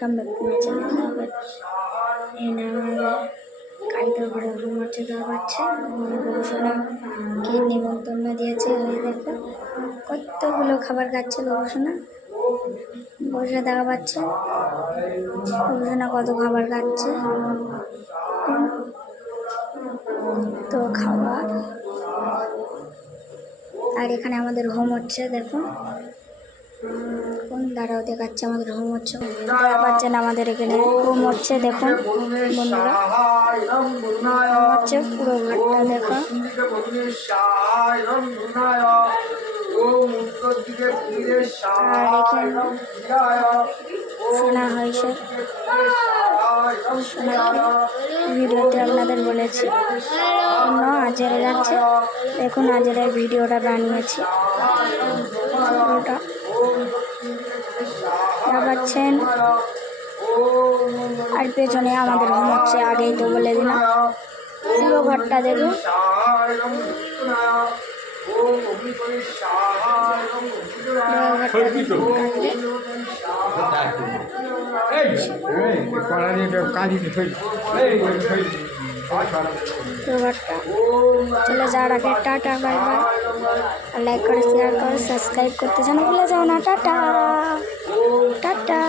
Welcome back to my channel. আবার এই না আমাদের কালকে ঘরে ঘুম হচ্ছে দেওয়া পাচ্ছে গবেষণা কে নিমন্ত্রণ দিয়েছে। ওই দেখো কতগুলো খাবার খাচ্ছে গবেষণা, বসে দেখা পাচ্ছে গবেষণা কত খাবার খাচ্ছে, তো খাবার। আর এখানে আমাদের হোম হচ্ছে, দেখুন কোন দ্বারাও দেখাচ্ছে আমাদের হোম হচ্ছে, দেখা পাচ্ছেন আমাদের এখানে হোম হচ্ছে। দেখুন বন্ধুরা হোম হচ্ছে, পুরো ঘরটা দেখা। আর এখানে শোনা হয়েছে, ভিডিওতে আপনাদের বলেছি আজেরে যাচ্ছে। দেখুন আজেরের ভিডিওটা বানিয়েছি, ওটা পাচ্ছেন। আর পেছনে আমাদের হোম হচ্ছে, আগেই তো বলে দিলাম। পুরো ঘরটা দেখুন, চলে যাওয়ার আগে টাটা বাই বাই। লাইক করে শেয়ার করে সাবস্ক্রাইব করতে যেন ভুলে যাও না। Tata tata.